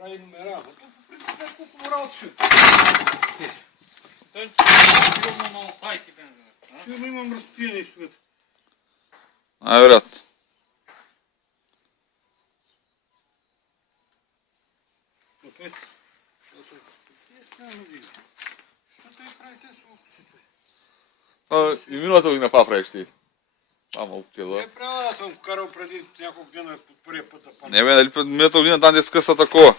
прави номера. Колко работа ще? Той сигурно на хайки бензина. Сигурно имам разстояние нещо. Най-вероятно. Опет. Що и правите с лукусите? И миналата година това правиш ти. Малко ти е да. Не правя, аз съм карал преди няколко дена по първия път за памет. Не бе, нали миналата година там де скъса такова.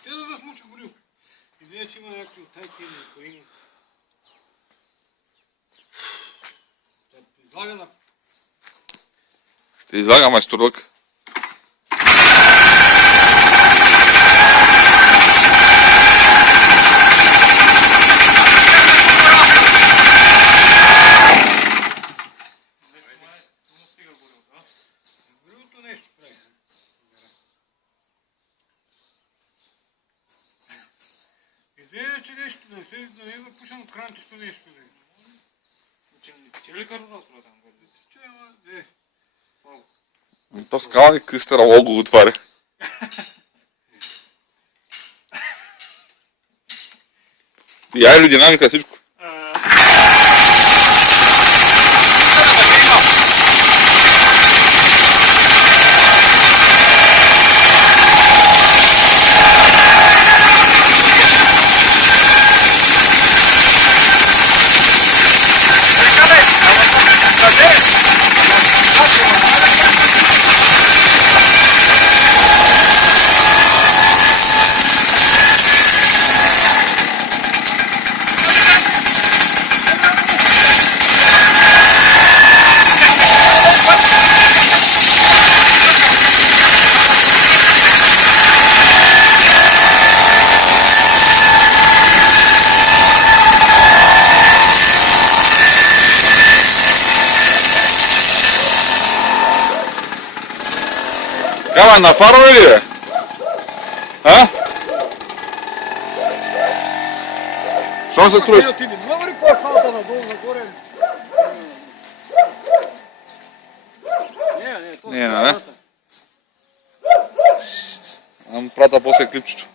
Ще да засмуча горилка. Идея, че има някакви оттайки или парини. Излага на... Те излага майсторлък. Горилото нещо прави. Идея, че нещо да се да не запушам кранчето нещо. Че ли карурал това там? Че, ама, де. То скални Кристера лого отваря. И аеродинамика, всичко. Кама, на фарове ли бе? А? Що се строиш? Ти не говори по асфалта надолу, нагоре. Не, то Не. Ам прата после клипчето.